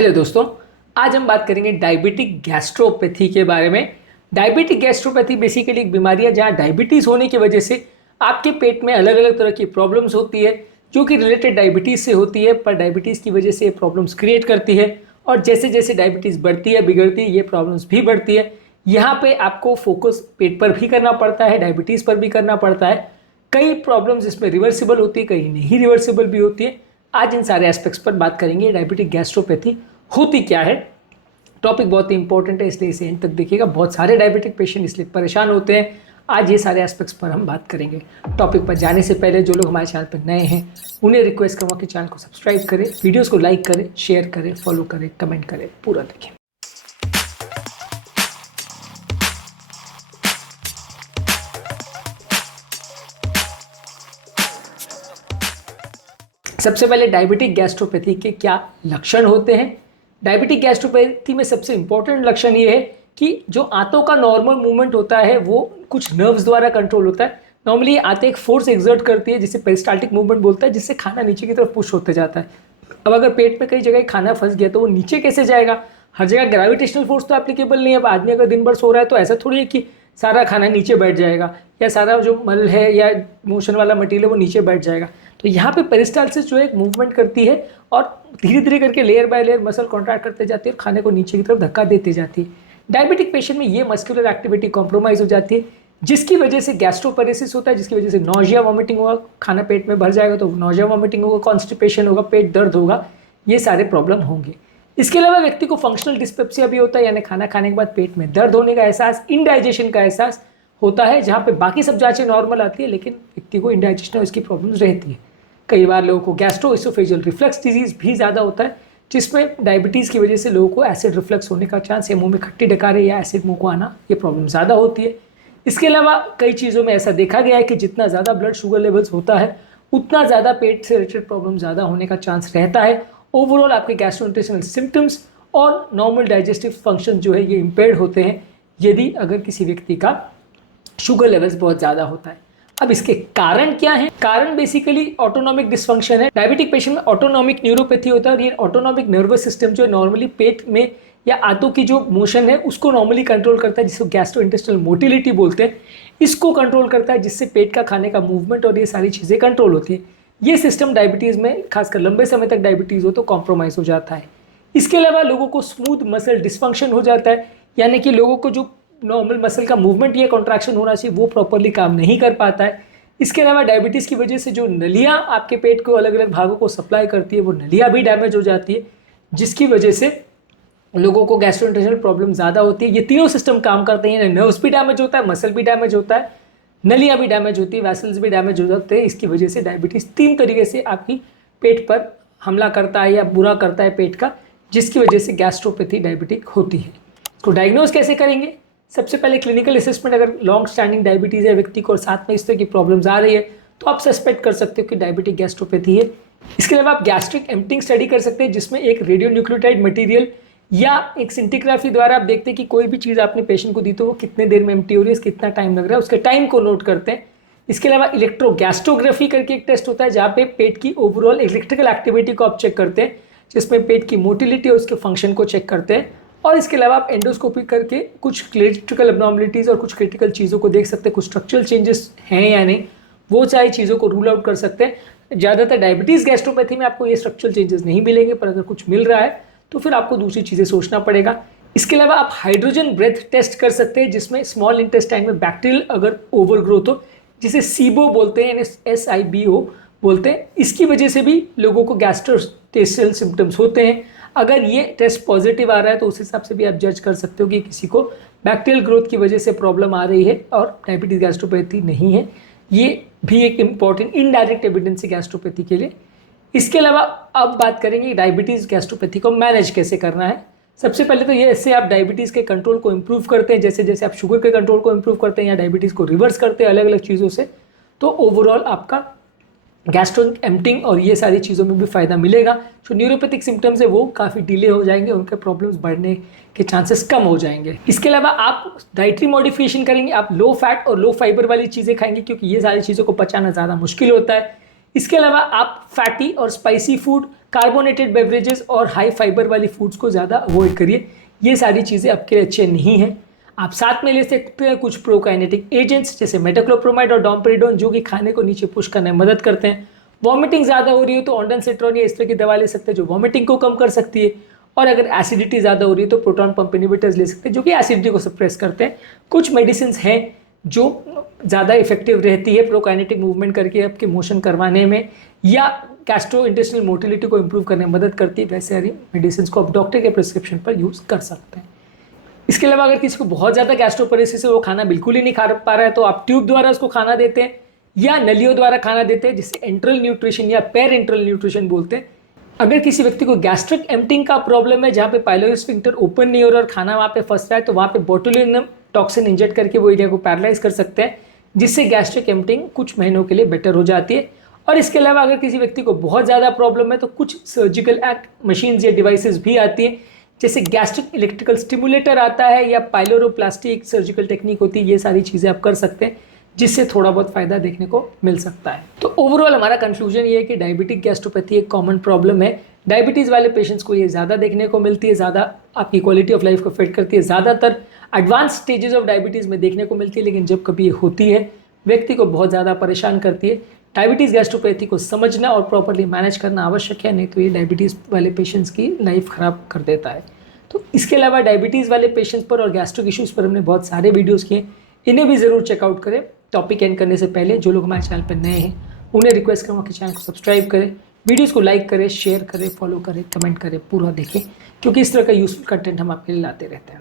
Hello दोस्तों, आज हम बात करेंगे डायबिटिक गैस्ट्रोपैथी के बारे में। डायबिटिक गैस्ट्रोपैथी बेसिकली एक बीमारी है जहाँ डायबिटीज़ होने की वजह से आपके पेट में अलग अलग तरह की प्रॉब्लम्स होती है जो कि रिलेटेड डायबिटीज़ से होती है, पर डायबिटीज़ की वजह से ये प्रॉब्लम्स क्रिएट करती है और जैसे जैसे डायबिटीज़ बढ़ती है बिगड़ती है ये प्रॉब्लम्स भी बढ़ती है। यहाँ पे आपको फोकस पेट पर भी करना पड़ता है, डायबिटीज़ पर भी करना पड़ता है। कई प्रॉब्लम्स इसमें रिवर्सिबल होती है, कई नहीं रिवर्सिबल भी होती है। आज इन सारे एस्पेक्ट्स पर बात करेंगे। डायबिटिक गैस्ट्रोपैथी होती क्या है, टॉपिक बहुत ही इंपॉर्टेंट है इसलिए इसे एंड तक देखिएगा। बहुत सारे डायबिटिक पेशेंट इसलिए परेशान होते हैं। आज ये सारे एस्पेक्ट्स पर हम बात करेंगे। टॉपिक पर जाने से पहले जो लोग हमारे चैनल पर नए हैं उन्हें रिक्वेस्ट करूँगा कि चैनल को सब्सक्राइब करें, वीडियोस को लाइक करें, शेयर करें, फॉलो करें, कमेंट करें, पूरा देखें। सबसे पहले डायबिटिक गैस्ट्रोपैथी के क्या लक्षण होते हैं। डायबिटिक गैस्ट्रोपैथी में सबसे इंपॉर्टेंट लक्षण ये है कि जो आंतों का नॉर्मल मूवमेंट होता है वो कुछ नर्व्स द्वारा कंट्रोल होता है। नॉर्मली आंतें एक फोर्स एक्सर्ट करती है जिसे पेरिस्टाल्टिक मूवमेंट बोलता है, जिससे खाना नीचे की तरफ पुश होते जाता है। अब अगर पेट में कई जगह खाना फंस गया तो वो नीचे कैसे जाएगा। हर जगह ग्रेविटेशनल फोर्स तो एप्लीकेबल नहीं है। अब आदमी अगर दिन भर सो रहा है तो ऐसा थोड़ी है कि सारा खाना नीचे बैठ जाएगा या सारा जो मल है या मोशन वाला मटीरियल है वो नीचे बैठ जाएगा। तो यहाँ पे पेरिस्टाल्सिस जो है एक मूवमेंट करती है और धीरे धीरे करके layer by layer muscle contract करते जाती है और खाने को नीचे की तरफ धक्का देते जाती है। डायबिटिक पेशेंट में ये मस्कुलर एक्टिविटी कॉम्प्रोमाइज हो जाती है जिसकी वजह से गैस्ट्रोपैरेसिस होता है, जिसकी वजह से नॉजिया वॉमिटिंग होगा, खाना पेट में भर जाएगा तो नॉजिया वॉमिटिंग होगा, कॉन्स्टिपेशन होगा, पेट दर्द होगा, ये सारे प्रॉब्लम होंगे। इसके अलावा व्यक्ति को फंक्शनल डिस्पेप्सिया भी होता है, यानी खाना खाने के बाद पेट में दर्द होने का एहसास, इनडाइजेशन का एहसास होता है, जहाँ पे बाकी सब जांचें नॉर्मल आती है लेकिन व्यक्ति को इनडाइजेशन और इसकी प्रॉब्लम्स रहती है। कई बार लोगों को गैस्ट्रोइसोफेजियल रिफ्लक्स डिजीज भी ज़्यादा होता है जिसमें डायबिटीज़ की वजह से लोगों को एसिड रिफ्लक्स होने का चांस या मुंह में खट्टी डकारे या एसिड मुंह को आना, ये प्रॉब्लम ज़्यादा होती है। इसके अलावा कई चीज़ों में ऐसा देखा गया है कि जितना ज़्यादा ब्लड शुगर लेवल्स होता है उतना ज़्यादा पेट से रिलेटेड प्रॉब्लम ज़्यादा होने का चांस रहता है। ओवरऑल आपके गैस्ट्रोइंटेस्टाइनल सिम्टम्स और नॉर्मल डाइजेस्टिव फंक्शन जो है ये इम्पेयर्ड होते हैं यदि अगर किसी व्यक्ति का शुगर लेवल्स बहुत ज़्यादा होता है। अब इसके कारण क्या है? कारण बेसिकली ऑटोनॉमिक डिसफंक्शन है। डायबिटिक पेशेंट में ऑटोनॉमिक न्यूरोपैथी होता है और ये ऑटोनॉमिक नर्वस सिस्टम जो है नॉर्मली पेट में या आंतों की जो मोशन है उसको नॉर्मली कंट्रोल करता है, जिसको गैस्ट्रोइंटेस्टाइनल मोटिलिटी बोलते हैं। इसको कंट्रोल करता है जिससे पेट का खाने का मूवमेंट और ये सारी चीज़ें कंट्रोल होती है। ये सिस्टम डायबिटीज़ में खासकर लंबे समय तक डायबिटीज़ हो तो कॉम्प्रोमाइज़ हो जाता है। इसके अलावा लोगों को स्मूथ मसल डिसफंक्शन हो जाता है, यानी कि लोगों को जो नॉर्मल मसल का मूवमेंट या कॉन्ट्रैक्शन होना चाहिए वो प्रॉपरली काम नहीं कर पाता है। इसके अलावा डायबिटीज़ की वजह से जो नलियाँ आपके पेट को अलग अलग भागों को सप्लाई करती है वो नलियाँ भी डैमेज हो जाती है, जिसकी वजह से लोगों को गैस्ट्रोइंटेस्टाइनल प्रॉब्लम ज़्यादा होती है। ये तीनों सिस्टम काम करते हैं, नर्व्स भी डैमेज होता है, मसल भी डैमेज होता है, नलियाँ भी डैमेज होती है, वैसल्स भी डैमेज हो जाते हैं। इसकी वजह से डायबिटीज़ तीन तरीके से आपकी पेट पर हमला करता है या बुरा करता है पेट का, जिसकी वजह से गैस्ट्रोपैथी डायबिटिक होती है। इसको डायग्नोज कैसे करेंगे? सबसे पहले क्लिनिकल असेसमेंट, अगर लॉन्ग स्टैंडिंग डायबिटीज़ है व्यक्ति को और साथ में इस तरह की प्रॉब्लम्स आ रही है तो आप सस्पेक्ट कर सकते हो कि डायबिटिक गैस्ट्रोपैथी है। इसके अलावा आप गैस्ट्रिक एम्प्टिंग स्टडी कर सकते हैं जिसमें एक रेडियोन्यूक्लियोटाइड मटेरियल या एक सिंटिग्राफी द्वारा आप देखते हैं कि कोई भी चीज़ आपने पेशेंट को दी तो वो कितने देर में एम्प्टी हो रही है, कितना टाइम लग रहा है, उसके टाइम को नोट करते हैं। इसके अलावा इलेक्ट्रोगैस्ट्रोग्राफी करके एक टेस्ट होता है जहाँ पे पेट की ओवरऑल इलेक्ट्रिकल एक्टिविटी को आप चेक करते हैं, जिसमें पेट की मोटिलिटी और उसके फंक्शन को चेक करते हैं। और इसके अलावा आप एंडोस्कोपी करके कुछ इलेक्ट्रिकल एब्नॉर्मलिटीज़ और कुछ क्रिटिकल चीज़ों को देख सकते हैं, कुछ स्ट्रक्चरल चेंजेस हैं या नहीं, वो सारी चीज़ों को रूल आउट कर सकते हैं। ज़्यादातर डायबिटीज़ गैस्ट्रोपैथी में आपको ये स्ट्रक्चरल चेंजेस नहीं मिलेंगे, पर अगर कुछ मिल रहा है तो फिर आपको दूसरी चीज़ें सोचना पड़ेगा। इसके अलावा आप हाइड्रोजन ब्रेथ टेस्ट कर सकते हैं जिसमें स्मॉल इंटेस्टाइन में बैक्टीरियल अगर ओवरग्रोथ हो, जिसे सीबो बोलते हैं, यानी SIBO बोलते हैं, इसकी वजह से भी लोगों को गैस्ट्रोइंटेस्टाइनल सिम्टम्स होते हैं। अगर ये टेस्ट पॉजिटिव आ रहा है तो उस हिसाब से भी आप जज कर सकते हो कि किसी को बैक्टीरियल ग्रोथ की वजह से प्रॉब्लम आ रही है और डायबिटीज गैस्ट्रोपैथी नहीं है। ये भी एक इम्पॉर्टेंट इनडायरेक्ट एविडेंस है गैस्ट्रोपैथी के लिए। इसके अलावा अब बात करेंगे डायबिटीज़ गैस्ट्रोपैथी को मैनेज कैसे करना है। सबसे पहले तो ये ऐसे आप डायबिटीज़ के कंट्रोल को इम्प्रूव करते हैं, जैसे जैसे आप शुगर के कंट्रोल को इम्प्रूव करते हैं या डायबिटीज़ को रिवर्स करते हैं अलग अलग चीज़ों से, तो ओवरऑल आपका गैस्ट्रिक एम्प्टिंग और ये सारी चीज़ों में भी फ़ायदा मिलेगा। जो न्यूरोपैथिक सिम्टम्स है वो काफ़ी डिले हो जाएंगे, उनके प्रॉब्लम्स बढ़ने के चांसेस कम हो जाएंगे। इसके अलावा आप डाइटरी मॉडिफिकेशन करेंगे, आप लो फैट और लो फाइबर वाली चीज़ें खाएंगे क्योंकि ये सारी चीज़ों को पचाना ज़्यादा मुश्किल होता है। इसके अलावा आप फैटी और स्पाइसी फूड, कार्बोनेटेड बेवरेजेस और हाई फाइबर वाली फूड्स को ज़्यादा अवॉइड करिए। ये सारी चीज़ें आपके लिए अच्छे नहीं हैं। आप साथ में ले सकते हैं कुछ प्रोकाइनेटिक एजेंट्स जैसे मेटाक्लोप्रोमाइड और डोमपेरिडोन, जो कि खाने को नीचे पुश करने में मदद करते हैं। वॉमिटिंग ज़्यादा हो रही है तो ऑन्डानसेट्रॉन या इस तरह की दवा ले सकते हैं जो वॉमिटिंग को कम कर सकती है। और अगर एसिडिटी ज़्यादा हो रही है तो प्रोटॉन पंप इनहिबिटर्स ले सकते हैं जो कि एसिडिटी को सप्रेस करते हैं। कुछ मेडिसिन हैं जो ज़्यादा इफेक्टिव रहती है प्रोकाइनेटिक मूवमेंट करके आपके मोशन करवाने में, या गैस्ट्रो इंटेस्टिनल मोटिलिटी को इंप्रूव करने में मदद करती है। वैसे सारी मेडिसिन को आप डॉक्टर के प्रिस्क्रिप्शन पर यूज़ कर सकते हैं। इसके अलावा अगर किसी को बहुत ज़्यादा गैस्ट्रोपरेसिस है, वो खाना बिल्कुल ही नहीं खा पा रहा है, तो आप ट्यूब द्वारा उसको खाना देते हैं या नलियों द्वारा खाना देते हैं, जिसे एंट्रल न्यूट्रिशन या पेर एंट्रल न्यूट्रिशन बोलते हैं। अगर किसी व्यक्ति को गैस्ट्रिक एम्प्टिंग का प्रॉब्लम है, जहाँ पे पाइलोरी स्फिंक्टर ओपन नहीं हो रहा और खाना वहाँ पे फंस रहा है, तो वहाँ पे बोटुलिनम टॉक्सिन इंजेक्ट करके वो एरिया को पैरालाइज कर सकते हैं, जिससे गैस्ट्रिक एम्प्टिंग कुछ महीनों के लिए बेटर हो जाती है। और इसके अलावा अगर किसी व्यक्ति को बहुत ज़्यादा प्रॉब्लम है तो कुछ सर्जिकल मशीन्स या डिवाइसेस भी आती हैं, जैसे गैस्ट्रिक इलेक्ट्रिकल स्टिमुलेटर आता है या पाइलोरोप्लास्टी एक सर्जिकल टेक्निक होती है। ये सारी चीज़ें आप कर सकते हैं, जिससे थोड़ा बहुत फ़ायदा देखने को मिल सकता है। तो ओवरऑल हमारा कंक्लूजन ये है कि डायबिटिक गैस्ट्रोपैथी एक कॉमन प्रॉब्लम है। डायबिटीज़ वाले पेशेंट्स को ये ज़्यादा देखने को मिलती है, ज़्यादा आपकी क्वालिटी ऑफ लाइफ को अफेक्ट करती है, ज़्यादातर एडवांस स्टेजेस ऑफ डायबिटीज़ में देखने को मिलती है। लेकिन जब कभी ये होती है, व्यक्ति को बहुत ज़्यादा परेशान करती है। डायबिटीज़ गैस्ट्रोपैथी को समझना और प्रॉपरली मैनेज करना आवश्यक है, नहीं तो ये डायबिटीज़ वाले पेशेंट्स की लाइफ ख़राब कर देता है। तो इसके अलावा डायबिटीज़ वाले पेशेंट्स पर और गैस्ट्रिक इश्यूज़ पर हमने बहुत सारे वीडियोज़ किए, इन्हें भी ज़रूर चेकआउट करें। टॉपिक एंड करने से पहले जो लोग हमारे चैनल पर नए हैं उन्हें रिक्वेस्ट करूँगा कि चैनल को सब्सक्राइब करें, वीडियोज़ को लाइक करें, शेयर करें, फॉलो करें, कमेंट करें, पूरा देखें, क्योंकि इस तरह का यूज़फुल कंटेंट हम आपके लिए लाते रहते हैं।